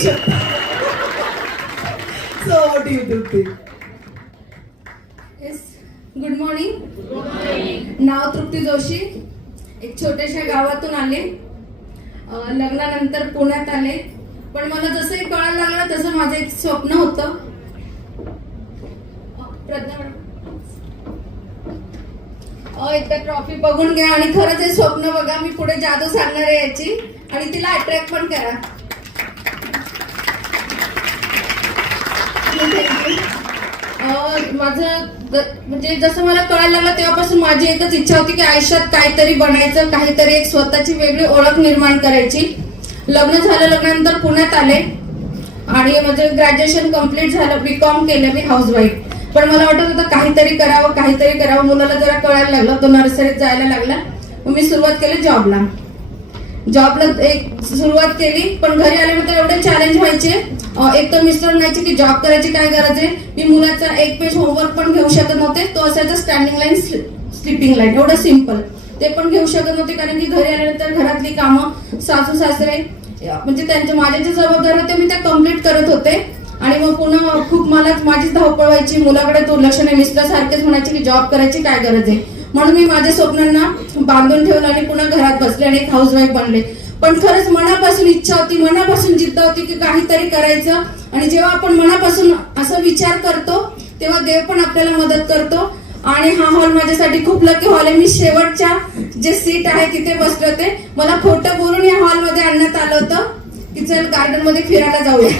शकता. So what do you do? Yes, good morning. नाव तृप्ती जोशी. एक छोट्याशा गावातून आले. लग्नानंतर पुण्यात आले. पण मला जसंही कळायला लागलं तसं माझं एक स्वप्न होतं. एकदा ट्रॉफी बघून घ्या आणि खरंच हे स्वप्न बघा. मी पुढे जादू सांगणार आहे याची आणि तिला अट्रॅक्ट पण करा. माझं म्हणजे जसं मला कळायला लागलं तेव्हापासून माझी एकच इच्छा होती की आयुष्यात काहीतरी बनायचं, काहीतरी एक स्वतःची वेगळी ओळख निर्माण करायची. लग्न झालं, लग्नानंतर पुण्यात आले आणि माझं ग्रॅज्युएशन कम्प्लीट झालं. बीकॉम केलं मी, हाऊसवाईफ. पण मला वाटत होतं काहीतरी करावं. मुलाला जरा कळायला लागलं, तो नर्सरीत जायला लागला. मग मी सुरुवात केली जॉबला एक सुरुवात केली. पण घरी आल्यानंतर एवढे चॅलेंज व्हायचे. एक तर मिस्टर म्हणायचे की जॉब करायची काय गरज आहे. मी मुलाचा एक पेज होमवर्क पण घेऊ शकत नव्हते. तो असायचा स्टँडिंग लाईन, स्लिपिंग लाईन, एवढं सिम्पल. ते पण घेऊ शकत नव्हते कारण की घरी आल्यानंतर घरातली कामं, सासू सासरे म्हणजे त्यांच्या माझ्या ज्या जबाबदाऱ्या होत्या मी त्या कम्प्लीट करत होते. आणि मग पुन्हा खूप मला माझीच धावपळ व्हायची. मुलाकडे दुर्लक्ष नाही. मिस्टर सारखेच म्हणायचे की जॉब करायची काय गरज आहे. म्हणून मी माझ्या स्वप्नांना बांधून ठेवलं आणि पुन्हा घरात बसले आणि एक हाऊसवाईफ बनले. पण खरंच मनापासून इच्छा होती, मनापासून जिद्द होती की काहीतरी करायचं. आणि जेव्हा आपण मनापासून असा विचार करतो तेव्हा देव पण आपल्याला मदत करतो. आणि हा हॉल माझ्यासाठी खूप लकी हॉल आहे. मी शेवटच्या जे सीट आहे तिथे बसले होते. मला खोटं बोलून या हॉलमध्ये आणण्यात आलं होतं की चल गार्डन मध्ये फिरायला जाऊया.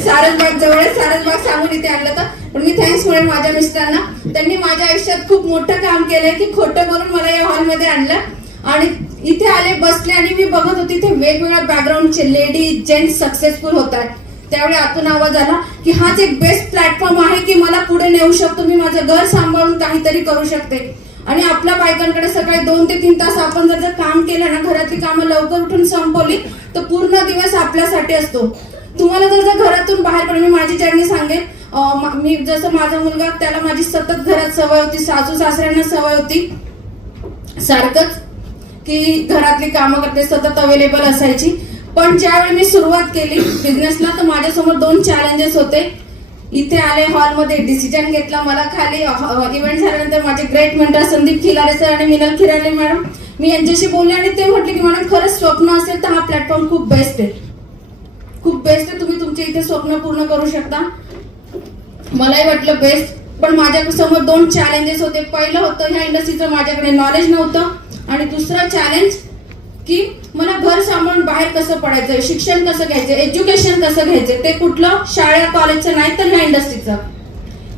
सारसबाग जवळ आहे, सारसबाग सांगून इथे आणलं होतं. पण मी थँक्स म्हणेन माझ्या मिस्टरांना. त्यांनी माझ्या आयुष्यात खूप मोठं काम केलंय की खोटं बोलून मला या हॉलमध्ये आणलं. आणि इथे आले, बसले आणि मी बघत होते इथे वेगवेगळ्या बॅकग्राऊंडचे लेडीज जेंट्स सक्सेसफुल होत आहेत. त्यावेळी आतून आवाज आला की हाच एक बेस्ट प्लॅटफॉर्म आहे की मला पुढे नेऊ शकतो. मी माझं घर सांभाळून काहीतरी करू शकते. आणि आपल्या बायकांकडे सकाळी 2 ते 3 तास आपण जर काम केलं ना, घरातली कामं लवकर उठून संपवली तर पूर्ण दिवस आपल्यासाठी असतो. तुम्हाला जर घरातून बाहेर पडलं, मी माझी जर्नी सांगेन. मी जसं माझा मुलगा, त्याला माझी सतत घरात सवय होती, सासू सासऱ्यांना सवय होती सारखंच की घरातली कामं करते, सतत अवेलेबल असायची. पण ज्यावेळी मी सुरुवात केली बिझनेसला तर माझ्यासमोर 2 चॅलेंजेस होते. इथे आले, हॉलमध्ये डिसिजन घेतला. मला खाली इव्हेंट झाल्यानंतर माझे great mentor Sandeep Khilare sir आणि मिनल खिराले मॅडम, मी यांच्याशी बोलले आणि ते म्हटले की मॅडम खरंच स्वप्न असेल तर हा प्लॅटफॉर्म खूप बेस्ट आहे, खूप बेस्ट आहे. तुम्ही तुमचे इथे स्वप्न पूर्ण करू शकता. मलाही वाटलं बेस्ट. पण माझ्या समोर 2 चॅलेंजेस होते. पहिलं होतं ह्या इंडस्ट्रीचं माझ्याकडे नॉलेज नव्हतं. आणि दुसरं चॅलेंज की मला घर सांभाळून बाहेर कसं पडायचं, शिक्षण कसं घ्यायचं, एज्युकेशन कसं घ्यायचं, ते कुठलं शाळा कॉलेजचं नाही तर ह्या इंडस्ट्रीचं.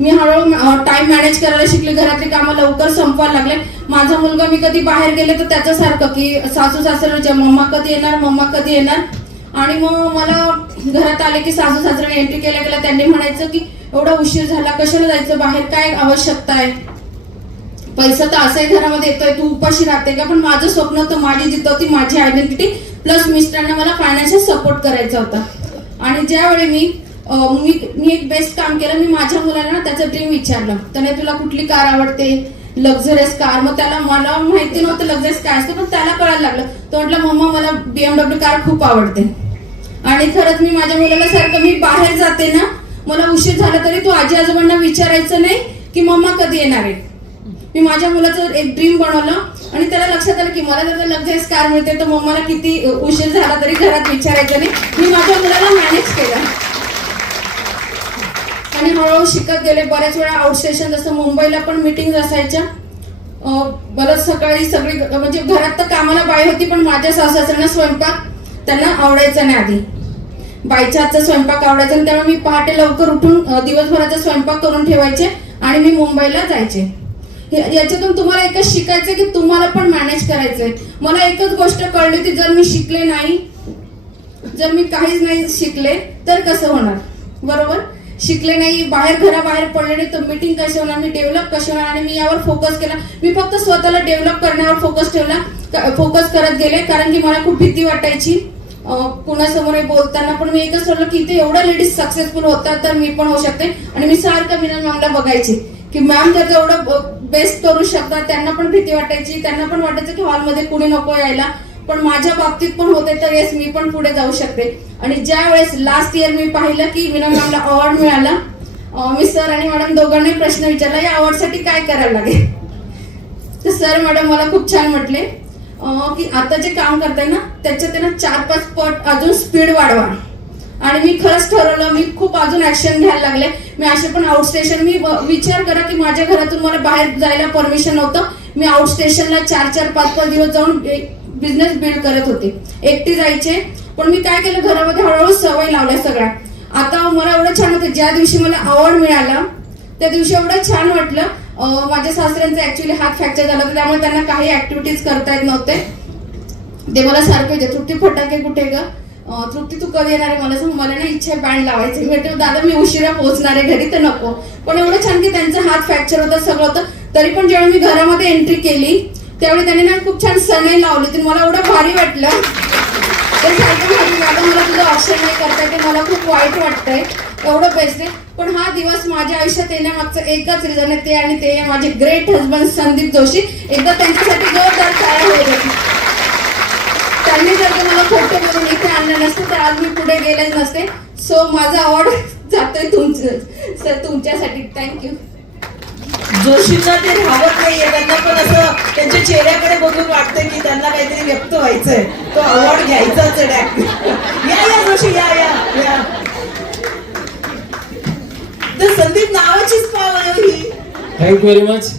मी हळूहळू टाइम मॅनेज करायला शिकले. घरातली कामं लवकर संपवायला लागले. माझा मुलगा, मी कधी बाहेर गेले तर त्याच्यासारखं की सासू सासऱ्यांच्या मम्मा कधी येणार. आणि मग मला घरात आले की सासू सासऱ्याने एंट्री केल्या त्यांनी म्हणायचं की एवढा उशीर झाला, कशाला जायचं बाहेर, काय आवश्यकता आहे, पैसा तर असाही घरामध्ये येतोय, तू उपाशी राहते का. पण माझं स्वप्न होतं, माझी जिद्द होती, माझी आयडेंटिटी प्लस मिस्टरांना मला फायनान्शियल सपोर्ट करायचा होता. आणि ज्यावेळी मी एक बेस्ट काम केलं. मी माझ्या मुलाला त्याचं ड्रीम विचारलं. त्याने तुला कुठली कार आवडते, लक्झरियस कार. मग त्याला, मला माहिती नव्हतं लक्झरियस काय असतं, पण त्याला कळायला लागलं. तो म्हटलं मम्मा मला BMW कार खूप आवडते. आणि खरंच मी माझ्या मुलाला सारखं, मी बाहेर जाते ना, मला उशीर झाला तरी तू आजी आजोबांना विचारायचं नाही की मम्मा कधी येणार आहे. मी माझ्या मुलाचं एक ड्रीम बनवलं आणि त्याला लक्षात आलं की मला जर लक्झरियस कार मिळते तर मम्माला किती उशीर झाला तरी घरात विचारायचं नाही. मी माझ्या मुलाला मॅनेज केलं आणि हळूहळू शिकत गेले. बऱ्याच वेळा आउटस्टेशन, जसं मुंबईला पण मीटिंग असायच्या. बरंच सकाळी सगळी म्हणजे घरात तर कामाला बाई होती पण माझ्या सासऱ्यांना स्वयंपाक त्यांना आवडायचा नाही. आधी बाईच्या हातचा स्वयंपाक आवडायचा आणि त्यामुळे मी पहाटे लवकर उठून दिवसभराचा स्वयंपाक करून ठेवायचे आणि मी मुंबईला जायचे. याच्यातून तुम्हाला एकच शिकायचंय की तुम्हाला पण मॅनेज करायचंय. मला एकच गोष्ट कळली होती, जर मी शिकले नाही, जर मी काहीच नाही शिकले तर कसं होणार, बरोबर. शिकले नाही, घराबाहेर पडले नाही तर मीटिंग कशी होणार, मी डेव्हलप कशी होणार. आणि मी यावर फोकस केला. मी फक्त स्वतःला डेव्हलप करण्यावर फोकस करत गेले. कारण की मला खूप भीती वाटायची कुणासमोर बोलताना. पण मी एकच ठरवलं की इथे एवढ्या लेडीज सक्सेसफुल होतात तर मी पण होऊ शकते. आणि मी सारखं मिनल मॅमला बघायची की मॅम जर एवढं बेस्ट करू शकतात. त्यांना पण भीती वाटायची, त्यांना पण वाटायचं की हॉलमध्ये कुणी नको यायला. पण माझ्या बाबतीत पण होते तर येस मी पण पुढे जाऊ शकते. आणि ज्या वेळेस लास्ट इयर मी पाहिलं की मीना मॅमला अवॉर्ड मिळाला, मी सर आणि मॅडम दोघांनाही प्रश्न विचारला या अवॉर्डसाठी काय करायला लागेल. तर सर मॅडम मला खूप छान म्हटले की आता जे काम करताय ना त्याच्यात त्यांना 4-5 पट अजून स्पीड वाढवा. आणि मी खरंच ठरवलं, मी खूप अजून ऍक्शन घ्यायला लागले. मी असे पण आउटस्टेशन, मी विचार करा की माझ्या घरातून मला बाहेर जायला परमिशन नव्हतं. मी आउटस्टेशनला 4-5 दिवस जाऊन बिझनेस बिल्ड करत होते, एकटी जायचे. पण मी काय केलं, घरामध्ये हळूहळू सवय लावल्या सगळ्या. आता मला एवढं छान होतं, ज्या दिवशी मला अवॉर्ड मिळाला त्या दिवशी एवढं छान वाटलं. माझ्या सासऱ्यांचा ऍक्च्युली हात फ्रॅक्चर झाला होता, त्यामुळे त्यांना काही ऍक्टिव्हिटीज करता येत नव्हते. ते मला सारखे विचार, तृप्ती फटाके कुठे ग, तृप्ती तू कधी येणार आहे, मला सांग, मला ना इच्छा आहे बँड लावायची. मी म्हटलं दादा मी उशिरा पोहोचणार आहे घरी, तर नको. पण एवढं छान की त्यांचा हात फ्रॅक्चर होता, सगळं होतं, तरी पण जेव्हा मी घरामध्ये एंट्री केली त्यावेळी त्यांनी ना खूप छान सनई लावली होती. मला एवढं भारी वाटलं. तर सारखं म्हटलं मॅडम मला तुझं ऑप्शन नाही करता येते, मला खूप वाईट वाटतंय, एवढं बेस्ट आहे. पण हा दिवस माझ्या आयुष्यात येण्यामागचं एकच रिझन आहे, ते आणि ते माझे ग्रेट हजबंड संदीप जोशी. एकदा त्यांच्यासाठी जोरदार टाळ्या होत होती. त्यांनी जर का मला खोटं बोलून इथे आणलं नसतं तर आज मी पुढे गेलेच नसते. सो माझा अवॉर्ड जातोय तुमच्यासाठी. थँक्यू. जोशींना ते राहत नाहीये, त्यांना पण असं त्यांच्या चेहऱ्याकडे बघून वाटतंय की त्यांना काहीतरी व्यक्त व्हायचंय, तो अवॉर्ड घ्यायचाच आहे. या जोशी या. तर संदीप नावाचीच पाव आहे ही. Thank you very much.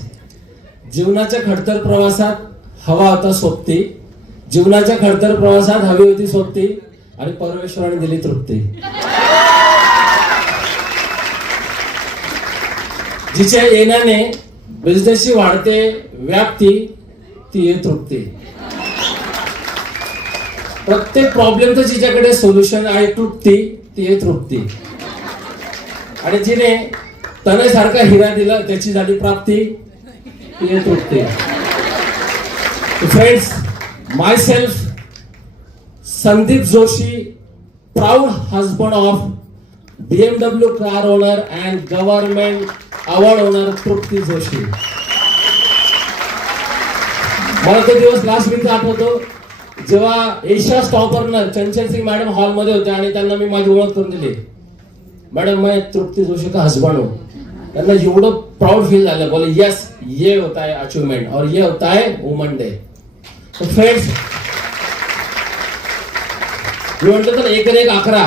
जीवनाच्या खडतर प्रवासात हवा होता सोबती, जीवनाच्या खडतर प्रवासात हवी होती सोबती, आणि परमेश्वराने दिली तृप्ती. जिच्या येण्याने बिझनेसची वाढते व्याप्ती, ती आहे तृप्ती. प्रत्येक प्रॉब्लेमचं जिच्याकडे सोल्युशन आहे तृप्ती, ती आहे तृप्ती. आणि जिने तनयसारखा हिरा दिला त्याची झाली प्राप्ती, ती आहे Trupti. Friends, myself Sandeep Joshi, proud husband of BMW car owner and government award owner Trupti Joshi. मला तो दिवस लास्ट वीक आठवतो जेव्हा एशिया स्टॉपरनं चंचल सिंग मॅडम हॉल मध्ये होते आणि त्यांना मी माझी ओळख करून दिली. मॅडम मैं तृप्ती जोशी का हस्बैंड हूँ. त्यांना एवढं प्राउड फील झालं, बोले यस ये होता है अचीवमेंट और ये होता है वुमन डे. तो फ्रेंड्स, मी म्हणतो ना 1 आणि 1 11.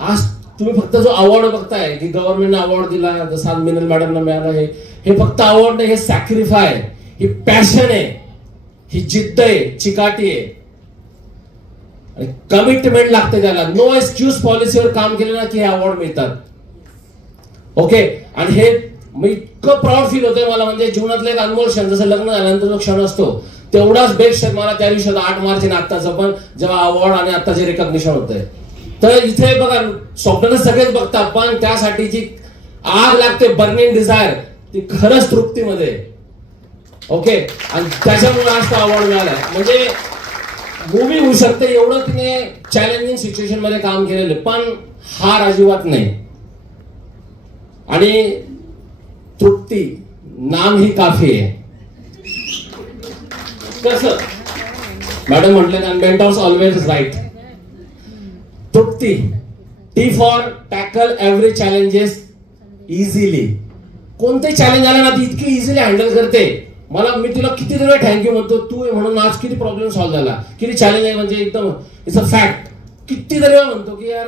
आज तुम्ही फक्त जो अवॉर्ड बघताय की गव्हर्नमेंटने अवॉर्ड दिला, जसा मिनल मॅडमना मिळाला, हे फक्त अवॉर्ड नाही, हे सॅक्रिफाय आहे, ही पॅशन आहे, ही जिद्द आहे, चिकाटी आहे आणि कमिटमेंट लागते त्याला. नो एक्सक्यूज पॉलिसीवर काम केलं ना की हे अवॉर्ड मिळतात. ओके. आणि हे मी इतकं प्राऊड फील होतंय मला, म्हणजे जीवनातलं एक अनमोल क्षण, जसं लग्न झाल्यानंतर जो क्षण असतो तेवढाच बेस्ट मला त्या दिवशी 8 मार्च आणि आत्ताचं पण, जेव्हा अवॉर्ड आणि आत्ताचे रिकॉग्निशन होतंय. तर इथे बघा स्वप्न सगळेच बघतात, पण त्यासाठी जी आग लागते, बर्निंग डिझायर, ती खरंच तृप्तीमध्ये. ओके. आणि त्याच्यामुळे आज तो अवॉर्ड मिळाला. म्हणजे मूवी होऊ शकते एवढं तिने चॅलेंजिंग सिच्युएशन मध्ये काम केलेलं, पण हार अजिबात नाही. आणि तृप्ती नाम ही काफी आहे. कसं मॅडम म्हटले ना, mentors always right. Trupti, T for tackle every challenges easily. कोणते चॅलेंज आलं ना ती इतकी इझिली हँडल करते. मी तिला किती वेळा थँक्यू म्हणतो, तू म्हणून आज किती प्रॉब्लेम सॉल्व्ह झाला, किती चॅलेंज आहे, म्हणजे एकदम इट्स अ फॅक्ट. किती वेळा म्हणतो की यार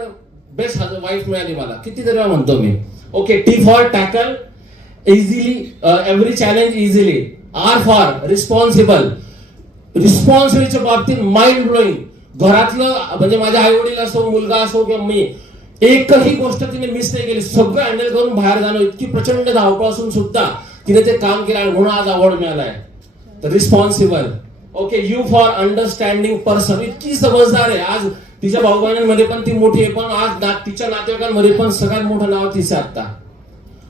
बेस्ट वाईफ मिळाली मला, किती वेळा म्हणतो मी. Okay. T for tackle easily every challenge easily. R for responsible. रिस्पॉन्सिबिलिटीच्या बाबतीत माइंड ब्लोईंग. घरातलं म्हणजे माझे आई वडील असो, मुलगा असो किंवा मी, एकही गोष्ट तिने मिस नाही केली. सगळं हँडल करून बाहेर जाणं, इतकी प्रचंड धावपळ असून सुद्धा तिने ते काम केलं आणि म्हणून आज अवॉर्ड मिळालाय. तर responsible. Okay. You for understanding person. इतकी समजदार आहे. आज तिच्या भाऊ बहिणींमध्ये पण ती मोठी आहे, पण आज तिच्या नातेवाईकांमध्ये पण सगळ्यात मोठं नाव तिचं आता.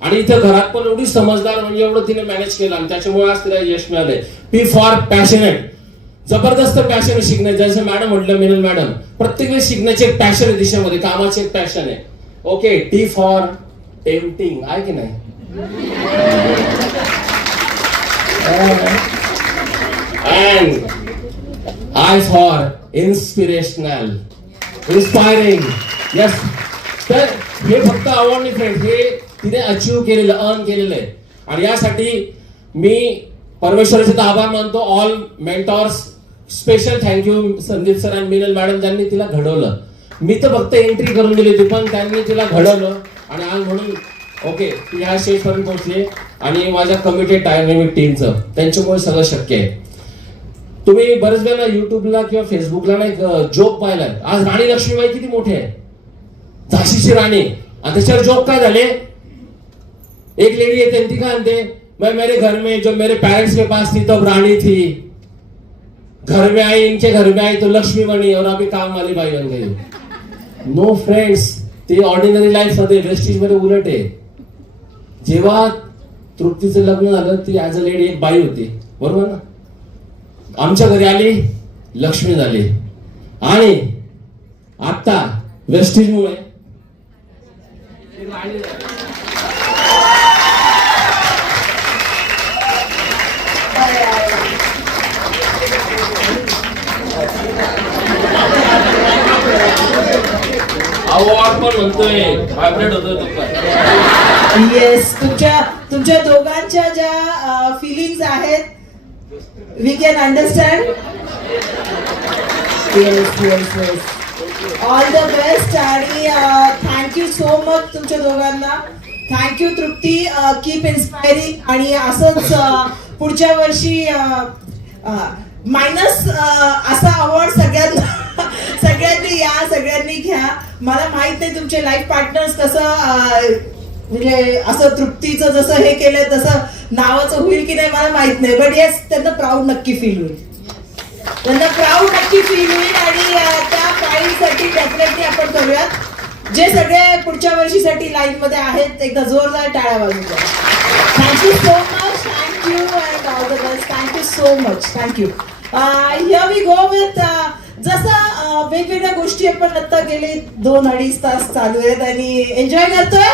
आणि इथे घरात पण एवढी समजदार, म्हणजे एवढं तिने मॅनेज केलं आणि त्याच्यामुळे आज तिला यश मिळालंय. P for passionate. जबरदस्त पॅशन आहे शिकण्याचं. जसं मॅडम म्हटलं, मिनल मॅडम, प्रत्येक वेळेस शिकण्याची एक पॅशन आहे, दिशेमध्ये कामाची एक पॅशन आहे. ओके. टी फॉर टेम्पटिंग आहे की नाही. and I for inspirational, inspiring. Yes, तर हे फक्त अवॉर्ड नाही फ्रेंड, हे तिने अचीव्ह केलेलं, अर्न केलेलं आहे. आणि यासाठी मी परमेश्वराचे आभार मानतो. All mentors, special thank you Sandeep sir आणि मिनल मॅडम, ज्यांनी तिला घडवलं. मी तर फक्त एंट्री करून दिली होती, पण त्यांनी तिला घडवलं. आणि आज म्हणून ओके ती ह्या स्टेज पर्यंत पोहोचली. आणि माझ्या कमिटेड डायनॅमिक टीमचं, त्यांच्यामुळे सगळं शक्य आहे. तुम्ही बरेच वेळा युट्यूबला किंवा फेसबुकला ना एक जोक पाहिलाय. आज राणी लक्ष्मीबाई किती मोठे आहे, झाशीची राणी. आणि त्याच्यावर जोक काय झाले, एक लेडी येते ती काय म्हणते, मैं मेरे घर में जो मेरे पेरेंट्स के पास थी तब रानी थी, घर में आई, इनके घर में आई तो लक्ष्मी बनी और अभी काम वाली बाई बन गई. नो फ्रेंड्स, ते ऑर्डिनरी लाईफ मध्ये वेस्टेज मध्ये उलट आहे. जेव्हा तृप्तीचं लग्न झालं ती ऍज अ लेडी एक बाई होती, बरोबर ना. आमच्या घरी आली, लक्ष्मी झाली. आणि आता वेस्टेज मुळे अवॉर्ड पण म्हणतोय, व्हायब्रेट होतोय तो पण. येस, तुमच्या दोघांच्या ज्या फिलिंग्स आहेत we can understand. Yes yes yes, all the best. आणि थँक्यू सो मच तुमच्या दोघांना. Thank you Trupti, keep inspiring. आणि असंच पुढच्या वर्षी मायनस असा अवॉर्ड सगळ्यांनी या, सगळ्यांनी घ्या. मला माहित नाही तुमचे लाईफ पार्टनर्स कसं म्हणजे असं तृप्तीचं जसं हे केलं तसं नावाचं होईल की नाही मला माहित नाही. बट येस, त्यांना प्राऊड नक्की फील होईल, त्यांना प्राऊड नक्की फील होईल. आणि त्या प्राईडसाठी डेफिनेटली आपण करूयात. जे सगळे पुढच्या वर्षीसाठी लाईन मध्ये आहेत, एकदा जोरदार टाळ्या वाजवूया. Thank you so much, thank you and all the best. Thank you so much, thank you. Here we go with, जसं वेगवेगळ्या गोष्टी आपण आता गेले 2-2.5 तास चालू आहेत आणि एन्जॉय करतोय.